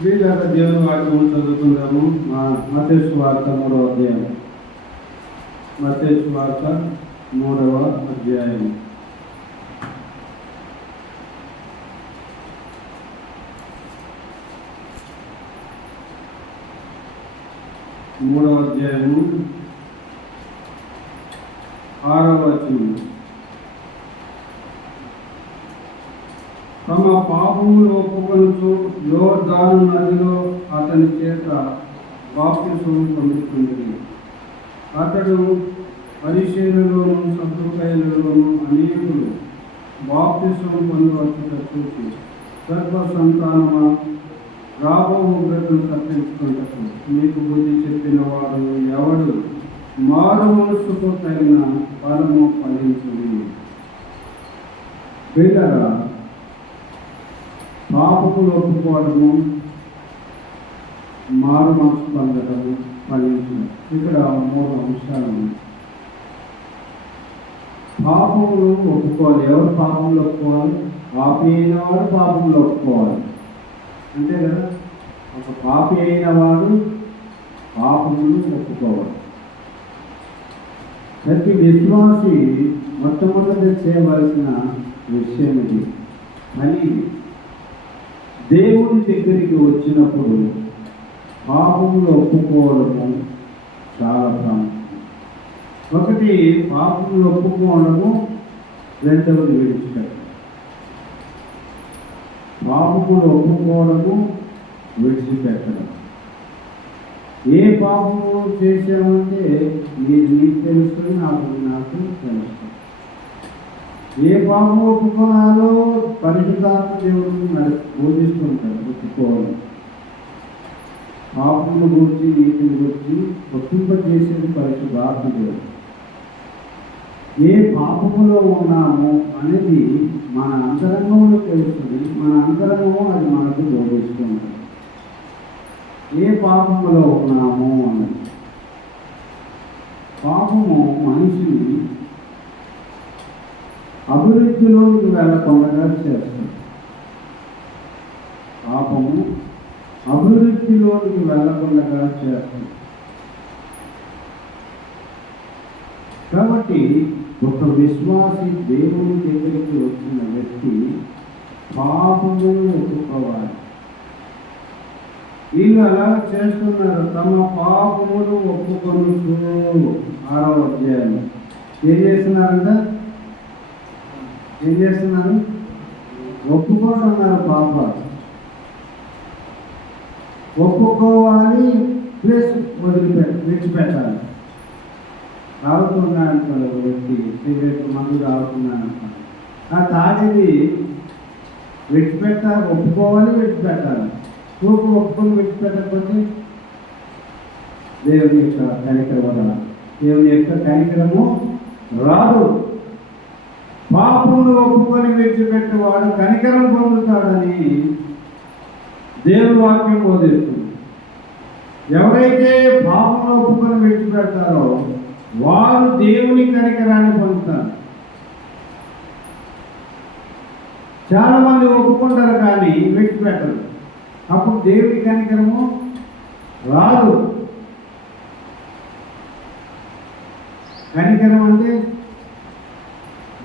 వీళ్ళ దేవుని వాక్యం చదువుకుందాము. మత్తయి సువార్త 3వ అధ్యాయం. మత్తయి సువార్త 3వ అధ్యాయం. మూడవ అధ్యాయము 6వ వచనం. తమ పాపములు ఒప్పుకొనుచు యోర్దాను నదిలో అతని చేత బాప్తిస్మము పొందుతుంది. అతడు పరిశీలనలోను సదుకాయలలోను అనేకులు బాప్తిస్మము పొందవచ్చుట చూసి సర్వ సంతానమా రాబో ఉగ్రతను తప్పించుకుంటూ మీకు బుద్ధి చెప్పిన వాడు ఎవడు మారు మనస్సుకు తగిన ఫలము ఫలించుడి. బిడ్డరా, పాపములు ఒప్పుకోవడము, మారు మనసు పొందడము, ఫలించడం. ఇక్కడ 3 అంశాలు ఉన్నాయి. పాపములు ఒప్పుకోవాలి. ఎవరు పాపములు ఒప్పుకోవాలి? పాపి అయిన వాడు పాపములు ఒప్పుకోవాలి, అంతే కదా. ఒక పాపి అయిన వాడు పాపములు ఒప్పుకోవాలి. ప్రతి విశ్వాసి మొట్టమొదటి చేయవలసిన విషయం ఇది. అని దేవుని దగ్గరికి వచ్చినప్పుడు పాపములు ఒప్పుకోవడము చాలా ప్రాముఖ్యం. ఒకటి పాపములు ఒప్పుకోవడము, రెండవది విడిచిపెట్టడం. పాపములు ఒప్పుకోవడము, విడిచిపెట్టడం. ఏ పాపము చేసామంటే నీకు తెలుస్తుంది, నాకు తెలుస్తుంది. ఏ పాపము ఒప్పుకోవాలో పరిశుద్ధాత్మ దేవుడు బోధిస్తుంటాడు. ఒప్పుకోవాలి. పాపముల గురించి, నీతిని గురించి ఒప్పింపజేసేది పరిశుద్ధాత్మ దేవుడు. ఏ పాపములో ఉన్నాము అనేది మన అంతరంగంలో తెలుస్తుంది. మన అంతరంగము అది మనకు బోధిస్తుంటాడు. ఏ పాపములో ఉన్నాము అన్నది. పాపము మనిషిని అభివృద్ధిలోకి వెళ్ళకుండా చేస్తుంది. పాపము అభివృద్ధిలోకి వెళ్ళకుండా చేస్తుంది. కాబట్టి ఒక విశ్వాసి దేవుని దగ్గరికి వచ్చిన వ్యక్తి పాపమును ఒప్పుకోవాలి. వీళ్ళు అలా చేస్తున్నారు. తమ పాపములు ఒప్పుకొనుచు 6వ అధ్యాయం. ఏం చేస్తున్నారంట? ఏం చేస్తున్నారు? ఒప్పుకుంటున్నారు. పాపాలు ఒప్పుకోవాలి, ప్లస్ విడిచిపెట్టాలి. తాగుతున్నాడు వ్యక్తి, సిగరెట్ మందు తాగుతున్నాడు. ఆ తాగేది విడిచిపెట్టాలి, ఒప్పుకోవాలి, విడిచిపెట్టాలి. ఒప్పుకొని విడిచిపెట్టకపోతే దేవుని యొక్క కనికరం, దేవుని యొక్క కనికరము రాదు. పాపమును ఒప్పుకొని విడిచిపెట్టేవాడు కనికరం పొందుతాడని దేవుని వాక్యం బోధిస్తుంది. ఎవరైతే పాపమును ఒప్పుకొని విడిచిపెడతారో వారు దేవుని కనికరాన్ని పొందుతారు. చాలా మంది ఒప్పుకుంటారు కానీ విడిచిపెట్టరు. అప్పుడు దేవుని కనికరము రాదు. కనికరం అంటే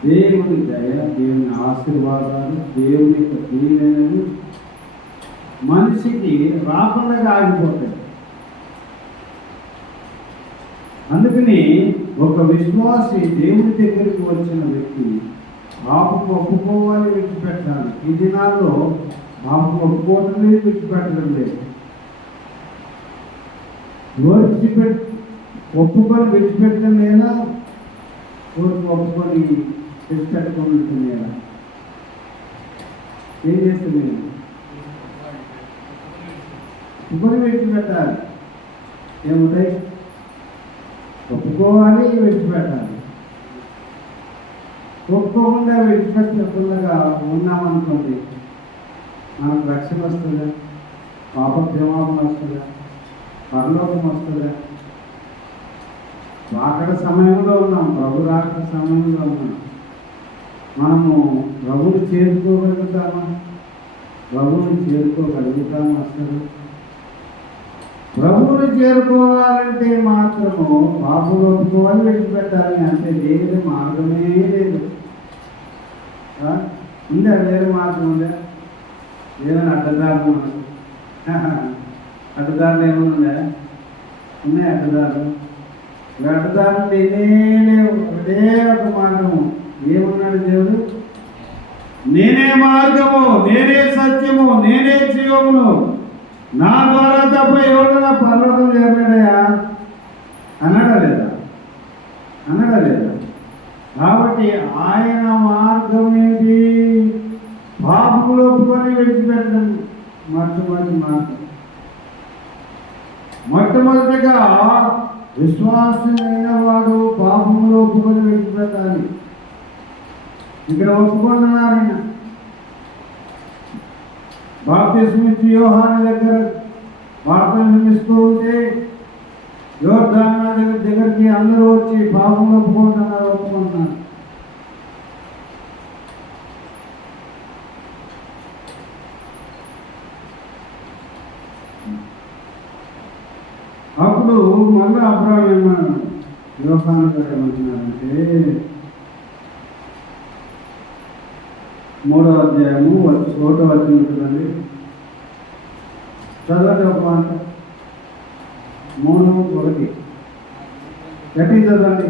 దేవుని దయ, దేవుని ఆశీర్వాదాలు, దేవుని యొక్క దీవెనలు మనిషికి రాకుండా ఆగిపోతాయి. అందుకని ఒక విశ్వాసి దేవుని దగ్గరికి వచ్చిన వ్యక్తి పాపము ఒప్పుకోవాలి, విడిచిపెట్టాలి. ఈ దినాల్లో పాపము ఒప్పుకోవడం లేదు, విడిచిపెట్టడం లేదు. ఒప్పుకొని విడిచిపెట్టడం లేదా, ఒప్పుకొని విడిచిపెట్టుకోవడం లేదా? ఏం చేస్తుంది? ఒప్పుకొని విడిచిపెట్టాలి. ఏముంటాయి? ఒప్పుకోవాలి, విడిచిపెట్టాలి. ఒప్పుకోకుండా విడిచిపెట్టకుండా ఉన్నామనుకోండి, మనకు రక్షణ వస్తుందా? పాప క్షమాపణ వస్తుందా? పరలోకం వస్తుందా? రాకడ సమయంలో ఉన్నాం, ప్రభు రాకడ సమయంలో ఉన్నాం. మనము ప్రభుని చేరుకోగలుగుతామా? ప్రభువుని చేరుకోగలుగుతాము అసలు? ప్రభువుని చేరుకోవాలంటే మాత్రము పాపం ఒప్పుకోవాలి, విడిచిపెట్టాలి, అంటే వేరే మార్గమే లేదు. ఉందా? వేరే మార్గం ఉందా? ఏమైనా అడ్డదారులు అడ్డదారులు ఏమైనా ఉందా? ఉన్నాయి అడ్డదారులు. అడ్డదారులు లేవు. ఒకటే ఒక మార్గము. ఏమన్నాడు దేవుడు? నేనే మార్గము, నేనే సత్యము, నేనే జీవమును, నా ద్వారా తప్ప ఎవడన్నా పర్వతం చేరలేడయా అన్నాడా లేదా? అన్నాడా లేదా? కాబట్టి ఆయన మార్గం ఏంటి? పాపములు ఒప్పుకొని విడిచిపెట్టడం మొట్టమొదటి మార్గం. మొట్టమొదటిగా విశ్వాసమైన వాడు పాపములు ఒప్పుకొని విడిచిపెట్టాలి. ఇక్కడ ఒప్పుకుంటున్నారు. ఆయన బాప్తిస్మం ఇచ్చి యోహాను దగ్గర వార్తలు వినిపిస్తూ ఉంటే యోర్దాను దగ్గరికి అందరూ వచ్చి పాపంలో ఒప్పుకుంటున్నారు. అప్పుడు మళ్ళీ అబ్రాహాము ఏమన్నాడు? యోహాను గారు ఏమంటున్నారంటే 3వ అధ్యాయము 1వ వచనం ఉంటుందండి. చదవండి ఒక మాట. 3:1 గట్టి చదవండి.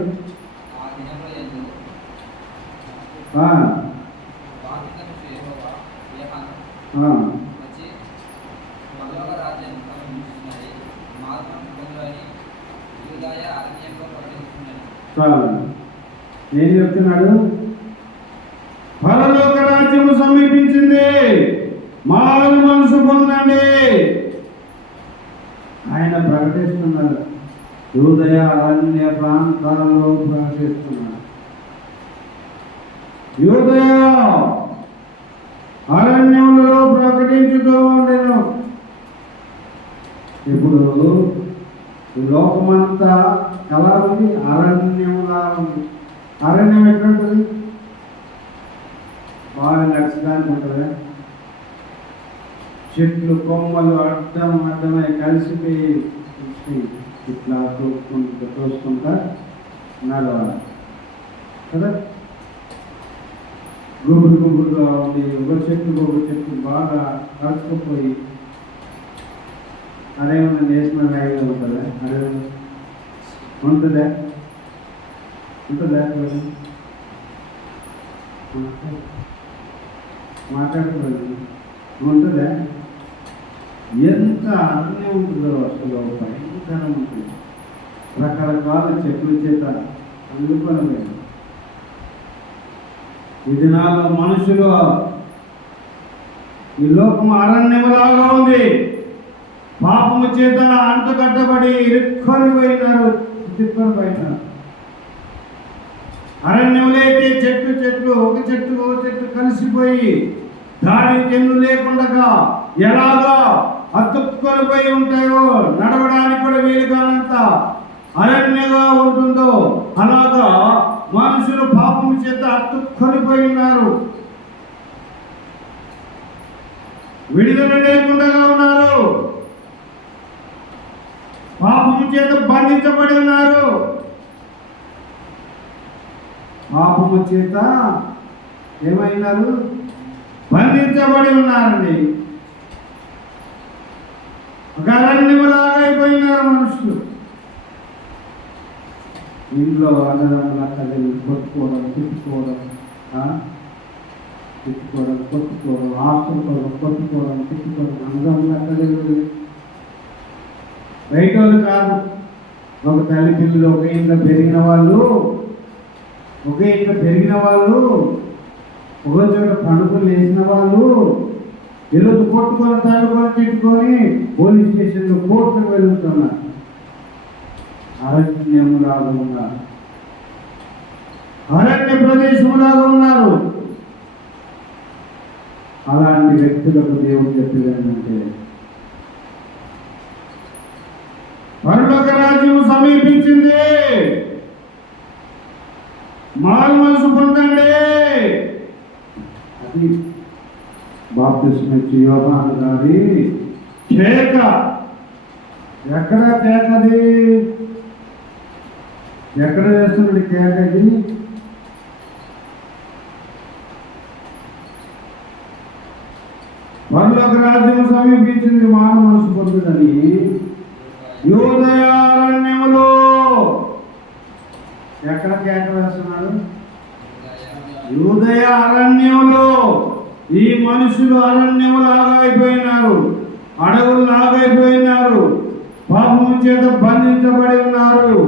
చాలు. ఏం చెప్తున్నాడు? పరలోక రాజ్యము సమీపించింది, మారు మనసు పొందండి. ఆయన ప్రకటిస్తున్నారు. యూదయ అరణ్య ప్రాంతాల్లో ప్రకటిస్తున్నారు. యూదయ అరణ్యములలో ప్రకటించుతూ ఉండేను. ఇప్పుడు లోకమంతా ఎలా ఉంది? అరణ్యములా ఉంది. అరణ్యం ఎట్లుంటుంది? బాగా నచ్చడానికి ఉంటుందా? చెట్లు కొమ్మలు అడ్డమై కలిసిపోయి ఇట్లా తోసుకుంటా నడవాలి కదా. గుబురుగా ఉండి ఒక చెట్టు బాగా కలుసుకుపోయి అదేమన్నా నేషనల్ హైవే ఉంటుందా? అదే ఉంటుందా? మాట్లాడుకోలేదు. ఉంటుందా? ఎంత అరణ్యం ఉంటుందో అసలు భయంకరం ఉంటుంది. రకరకాల చెట్ల చేత అందుకోలేదు. ఈ దినాల్లో మనుషులు ఈ లోకం అరణ్యములాగా ఉంది. పాపము చేత అంటుకట్టబడి ఇరుక్కొని పోయినారు. అరణ్యములైతే చెట్లు ఒక చెట్టు కలిసిపోయి దాని తెన్ను లేకుండా ఎలాగా అతుక్కొని పోయి ఉంటాయో, నడవడానికి కూడా వీలు కానంత అరణ్యంగా ఉంటుందో అలాగా మనుషులు పాపము చేత అతుక్కొని పోయి ఉన్నారు. విడుదల లేకుండా ఉన్నారు. పాపము చేత బంధించబడి ఉన్నారు. పాపము చేత ఏమైనారు? బంధించబడి ఉన్నారండి. ఒక అరణ్యములాగా అయిపోయినారు మనుషులు. ఇంట్లో అన్నదమ్ముల కథలు కొట్టుకోవడం, తిట్టుకోవడం, కొట్టుకోవడం, ఆస్తులు కొట్టుకోవడం, తిట్టుకోవడం, అన్నదమ్ముల కథలు బయట వాళ్ళు కాదు. ఒక తల్లి పిల్లలు ఒకే ఇంట్లో పెరిగిన వాళ్ళు ఒక చోట పండుగలు వేసిన వాళ్ళు ఈరోజు కొట్టుకొని తల్లుకొని తిట్టుకొని పోలీస్ స్టేషన్లో కోర్టుకు వెళ్తున్నారు. అరణ్యములాగా ఉన్నారు. అరణ్య ప్రదేశములాగా ఉన్నారు. అలాంటి వ్యక్తులకు దేవుడు చెప్పేది ఏంటంటే పరలోక రాజ్యం సమీపించింది, మారు మనసు పొందండి. అది బాప్తిస్మం ఇచ్చి యోహాను గారి కేక. ఎక్కడ కేకది? ఎక్కడ వేస్తున్నాడు కేకది? పరలోక రాజ్యం సమీపించింది, మానవ మనసు పొందుదని యూదయారణ్యములో. ఎక్కడ కేక వేస్తున్నాడు? యూదయ అరణ్యములో. ఈ మనుషులు అరణ్యములాగా అయిపోయినారు, అడవుల్లాగా అయిపోయినారు, పాపము చేత బంధించబడి ఉన్నారు.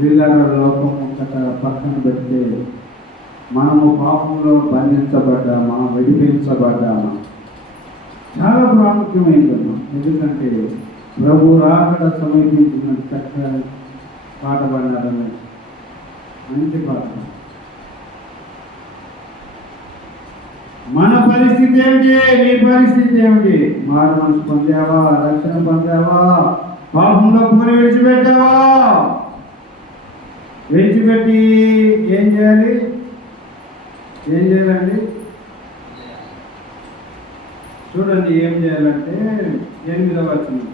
వీళ్ళ లోకము పక్కన పెడితే మనము పాపంలో బంధించబడ్డామా, విడిపించబడ్డామా? చాలా ప్రాముఖ్యమైనదమ్మా. ఎందుకంటే ప్రభు రాకడ సమీపించిన చక్కగా పాట పాడారని, మంచి పాట. మన పరిస్థితి ఏమిటి? నీ పరిస్థితి ఏమిటి? మారు మనసు పొందావా? రక్షణ పొందావా? పాపంలో పూరి విడిచిపెట్టావా? విడిచిపెట్టి ఏం చేయాలి? ఏం చేయాలండి? చూడండి ఏం చేయాలంటే 8వ వచనం,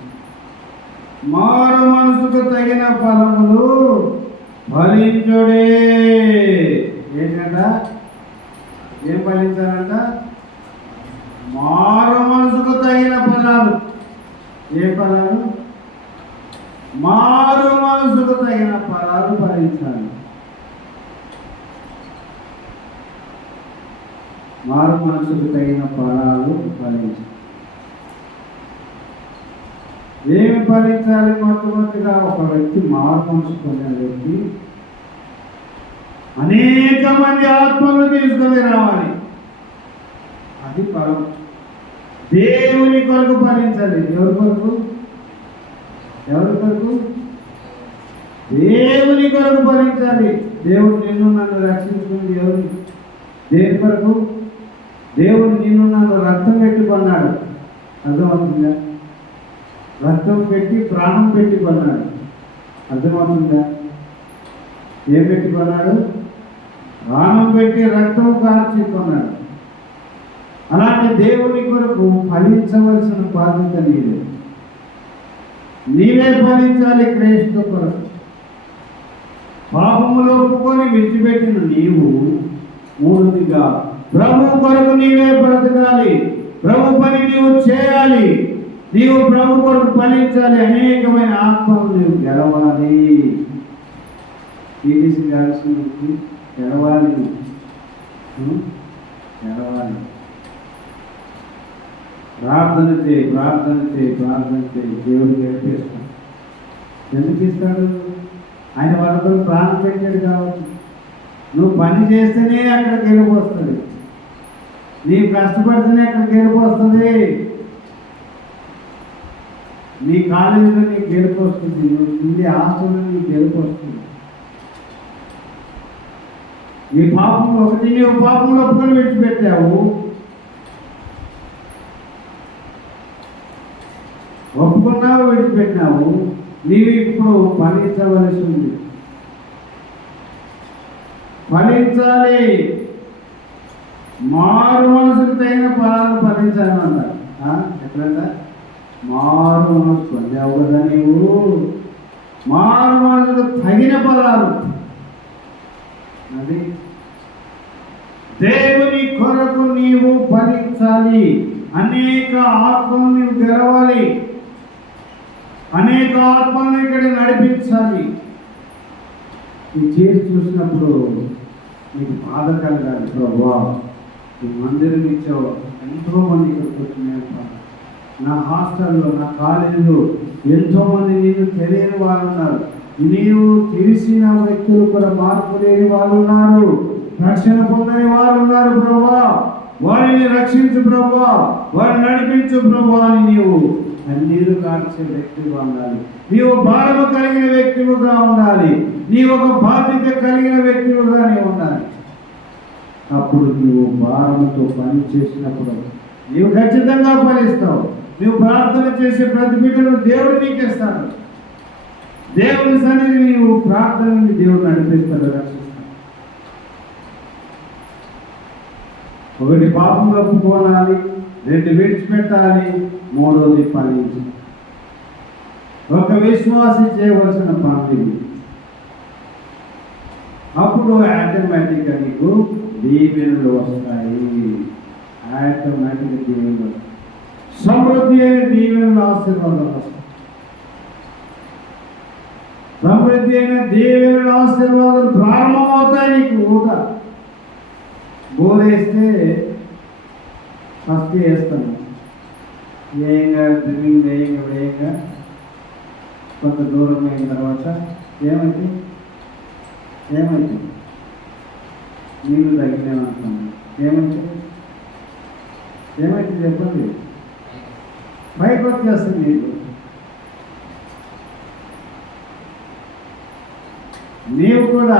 మారు మనసుకు తగిన ఫలములు ఫలించుడే. ఏంటంట? ఏం ఫలించాలంట? మారు మనసుకు తగిన ఫలాలు. ఏ ఫలాలు? మారు మనసుకు తగిన ఫలాలు ఫలించాలి. మారు మనసుకు తగిన ఫలాలు ఫలించాలి. ఏమి ఫలించాలి? మొట్టమొదటిగా ఒక వ్యక్తి మారు మనసు పొందిన వ్యక్తి అనేక మంది ఆత్మలు తీసుకొని రావాలి. అది ఫలం. దేవుని కొరకు ఫలించాలి. ఎవరి కొరకు? ఎవరి కొరకు? దేవుని కొరకు ఫలించాలి. దేవుడు నిన్ను నన్ను రక్షించుకుంది ఎవరు? దేని కొరకు? దేవుడు నిన్ను నన్ను రక్తం పెట్టుకున్నాడు. అర్థమవుతుందా? రక్తం పెట్టి ప్రాణం పెట్టుకున్నాడు. అర్థమవుతుందా? ఏం పెట్టుకున్నాడు? ప్రాణం పెట్టి రక్తం కార్చుకున్నాడు. అలాంటి దేవుని కొరకు ఫలించవలసిన బాధ్యత నీదే. నీవే ఫలించాలి క్రీస్తు కొరకు. పాపములో ఒప్పుకొని విడిచిపెట్టిన నీవు మూడవదిగా ప్రభు కొరకు నీవే బ్రతకాలి. ప్రభు పని నీవు చేయాలి. నీవు ప్రభు కొరకు ఫలించాలి. అనేకమైన ఆత్మలు నీవు గెలవాలి. టీడీసీ గెలవాల్సింది గెలవాలి. గెలవాలి. ప్రార్థన చేయి, ప్రార్థన చేయి, ప్రార్థన చేయి. దేవుడికి గెలిపిస్తాడు. ఎందుకు ఇస్తాడు? ఆయన వాళ్ళతో ప్రాణం పెట్టాడు కాబట్టి. నువ్వు పని చేస్తేనే అక్కడ గెలుపు వస్తుంది. నీవు కష్టపడితేనే అక్కడ గెలుపు వస్తుంది. నీ కాలేజీలో నీకు గెలుపు వస్తుంది. నువ్వు ఉండే హాస్టల్లో నీకు గెలుపు వస్తుంది. నీ పాపంలో ఒకటి నీవు పాపంలో ఒప్పుకొని విడిచిపెట్టావు. ఒప్పుకున్నావు, విడిచిపెట్టినావు. నీవు ఇప్పుడు ఫలించవలసి ఉంది. ఫలించాలి. మారు మనసుకు తగిన ఫలాలు ఫలించాలన్నమాట. ఎట్లంట? మారు మనసు పొందావు కదా నీవు. మారు మనసుకు తగిన ఫలాలు. అది దేవుని కొరకు నీవు ఫలించాలి. అనేక ఆత్మలు నీవు గెలవాలి. అనేక ఆత్మలను ఇక్కడ నడిపించాలి. ఈ చేసి చూసినప్పుడు నీకు బాధ కలగాలి. ప్రభువా, ఈ మందిరం ఇచ్చావు, ఎంతోమంది ఇక్కడికి వచ్చిన నా హాస్టల్లో, నా కాలేజీలో ఎంతోమంది నీకు తెలియని వాళ్ళు ఉన్నారు. నీవు తెలిసిన వ్యక్తులు కూడా మార్పు లేని వాళ్ళు ఉన్నారు. రక్షణ పొందని వారు ఉన్నారు. ప్రభువా, వారిని రక్షించు ప్రభువా, వారిని నడిపించు ప్రభువా అని నీవు కన్నీరు కార్చే వ్యక్తిగా ఉండాలి. నీవు భారము కలిగిన వ్యక్తిగా ఉండాలి. నీవు ఒక బాధ్యత కలిగిన వ్యక్తిగా నీవు ఉండాలి. అప్పుడు నీవు భారముతో పని చేసినప్పుడు నీవు ఖచ్చితంగా ఫలిస్తావు. నువ్వు ప్రార్థన చేసే ప్రతి బిడ్డను దేవుడు నీకేస్తాడు. దేవుని సన్నిధి నీవు ప్రార్థన నుండి దేవుడు నడిపిస్తాడు, రక్షిస్తాడు. ఒకటి పాపం ఒప్పుకోవాలి, రెండు విడిచిపెట్టాలి, మూడోది ఫలించి. ఒక విశ్వాసి చేయవలసిన పనులు. అప్పుడు ఆటోమేటిక్గా నీకు దీవెనలు వస్తాయి. ఆటోమేటిక్గా దీవెనలు, సమృద్ధి అయిన దీవెనలు, ఆశీర్వాదాలు వస్తాయి. సమృద్ధి అయిన దీవెనలు, ఆశీర్వాదాలు ప్రారంభమవుతాయి నీకు. ఊగా బోరేస్తే ఫస్ట్ వేస్తాను, వేయంగా డ్రిల్లింగ్ వేయంగా కొంత దూరం అయిన తర్వాత ఏమైతే నీళ్ళు తగ్గినామనుకోండి, ఏమైతే చెప్పండి, పైకి వచ్చేస్తుంది నీళ్ళు. నీవు కూడా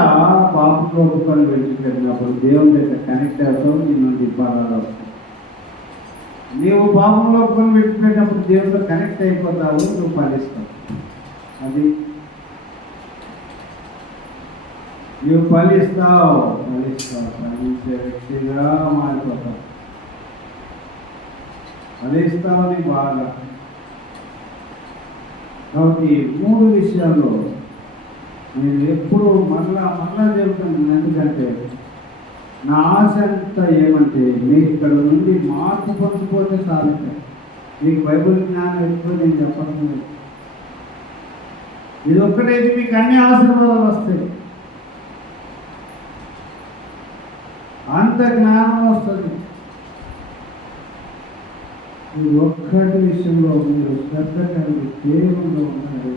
పాపంలో ఒప్పుకొని విడిచిపెట్టినప్పుడు దేవుని దగ్గర కనెక్ట్ అవుతావు, నీ నుండి బాధలు వస్తాయి. నీవు పాపంలో ఒప్పుకొని విడిచిపెట్టినప్పుడు దేవుడితో కనెక్ట్ అయిపోతావు, నువ్వు ఫలిస్తావు. అది నువ్వు ఫలిస్తావు, ఫలించే వ్యక్తిగా మారిపోతావు. ఫలిస్తావు నీ బాగా. కాబట్టి 3 విషయాల్లో నేను ఎప్పుడు మళ్ళా చెబుతాను. ఎందుకంటే నా ఆశ అంతా ఏమంటే, మీరు ఇక్కడ నుండి మార్పు పొందిపోతే సాధిస్తాయి. మీకు బైబిల్ జ్ఞానం ఎక్కువ నేను చెప్పడం, ఇది ఒక్కటైతే మీకు అన్ని ఆశీర్వాదాలు వస్తాయి, అంత జ్ఞానం వస్తుంది. ఈ ఒక్కటి విషయంలో మీరు శ్రద్ధ కలిగి దేవుల్లో ఉన్నారు.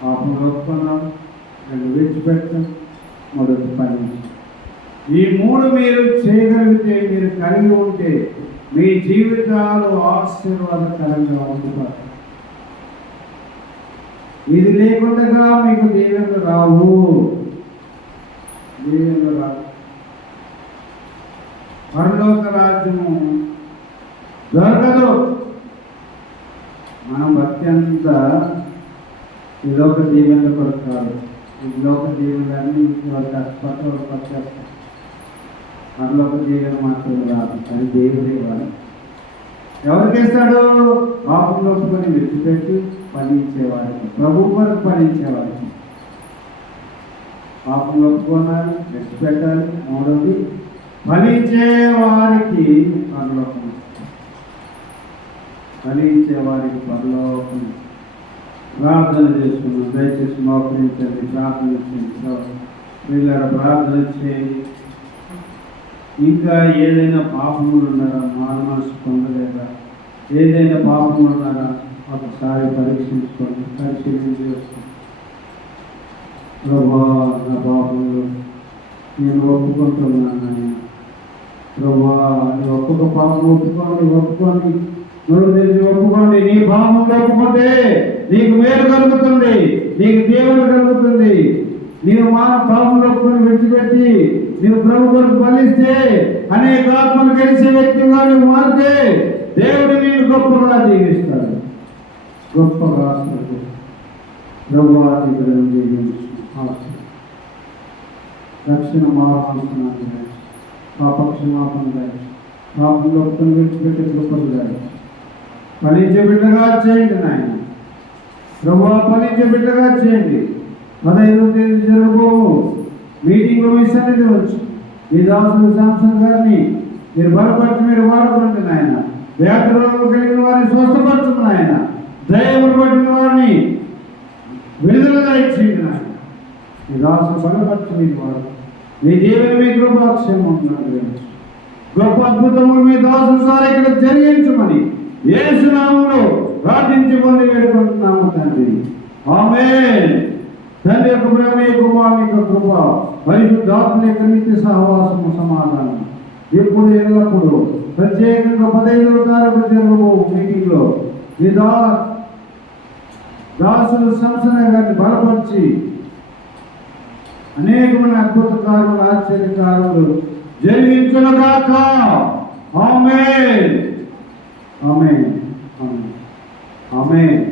పాపం ఒప్పుకున్నాం, రెండు విడిచిపెట్టాం, మొదటి పని. ఈ 3 మీరు చేయగలిగితే, మీరు కలిగి ఉంటే మీ జీవితాలు ఆశీర్వాదకరంగా ఉంటారు. ఇది లేకుండా మీకు దీవెనలు రావు. పరలోక రాజ్యము దొరకదు. మనం అత్యంత ఈ లోక దీవెనల కొరకు కాదు, ఈ లోక దీవెనలన్నీ కష్టపడి వచ్చేస్తాం. పరలోక దీవెన మాత్రం రాదు, అది దేవుడే వాడు. ఎవరికేస్తాడు? పాపంలో ఒప్పుకొని విడిచిపెట్టి ఫలించేవాడికి, ప్రభు కొరకు ఫలించేవాడికి. పాపంలో ఒప్పుకోవాలి, విడిచిపెట్టాలి. మూడోది ఫలించే వారికి పరలోకం, ఫలించే వారికి పరలోకం. ప్రార్థన చేసుకున్నాం, దయచేసి మోకరించండి, ప్రార్థన చేయండి. వీళ్ళ ప్రార్థన చేయండి. ఇంకా ఏదైనా పాపములు ఉన్నారా, మానసు పొందలేదా, ఏదైనా పాపములు ఉన్నారా ఒకసారి పరీక్షించుకోండి, పరిశీలన చేసుకోండి. ప్రభా, నా పాపములు నేను ఒప్పుకుంటున్నాను. ప్రభా, నీ ఒక్కొక్క పాపం ఒప్పుకోండి, నువ్వు తెలిసి ఒప్పుకోండి. నీ పాపం ఒప్పుకుంటే నీకు మేలు కలుగుతుంది, నీకు దేవుడు కలుగుతుంది. నీవు పాపం ఒప్పుకొని విడిచిపెట్టి నీవు ప్రభు కొరకు ఫలిస్తే, అనేక ఆత్మలు గెలిచే వ్యక్తిగా నువ్వు మారితే దేవుడు నేను గొప్పగా దీవిస్తాడు, గొప్పగా ఆశిస్తాడు. ప్రభువాదికులను దీవించు, రక్షణ మహాసనాన్ని పాపక్షమాపణ గారి పాపంలో విడిచిపెట్టే గొప్పలు గారి ఫలించే బిడ్డగా చేయండి నాయన. ప్రభు ఫలించే బిడ్డగా చేయండి. 15వ తేదీ జరుగు మీటింగ్లో మీ సన్నిధి వచ్చి మీ దాసుడు శాంసన్ గారిని మీరు బలపరిచి మీరు వాడుకోండి నాయన. వ్యాధి రోగులు కలిగిన వారిని స్వస్థపరచు నాయన. దయ్యములు పట్టిన వారిని విడుదలగా ఇచ్చేయండి నాయన. మీ దాసుడు బలపరిచి మీరు వాడు. మీ దేవుని మీ కృపాక్షేమం ఉంటున్నారు. గొప్ప అద్భుతములు మీ దాసుడు సార్ ఇక్కడ జరిగించమని యేసు నామములో ప్రార్థించి పొంది వేడుకుంటున్నాము తండ్రి. ఆమేన్. తండ్రి యొక్క ప్రేమ, కుమారుని యొక్క కృప, పరిశుద్ధాత్మ యొక్క నిత్య సహవాసము, సమాధానం ఎప్పుడు ఎల్లప్పుడు ప్రత్యేకంగా 15వ తారీఖు జరగబో మీటింగ్లో ఈ దాసులు సంసన గారిని బలపరిచి అనేకమైన అద్భుత కార్యములు, ఆశ్చర్య కార్యములు జరిగించునుగాక. ఆమేన్, ఆమేన్, ఆమేన్, ఆమేన్.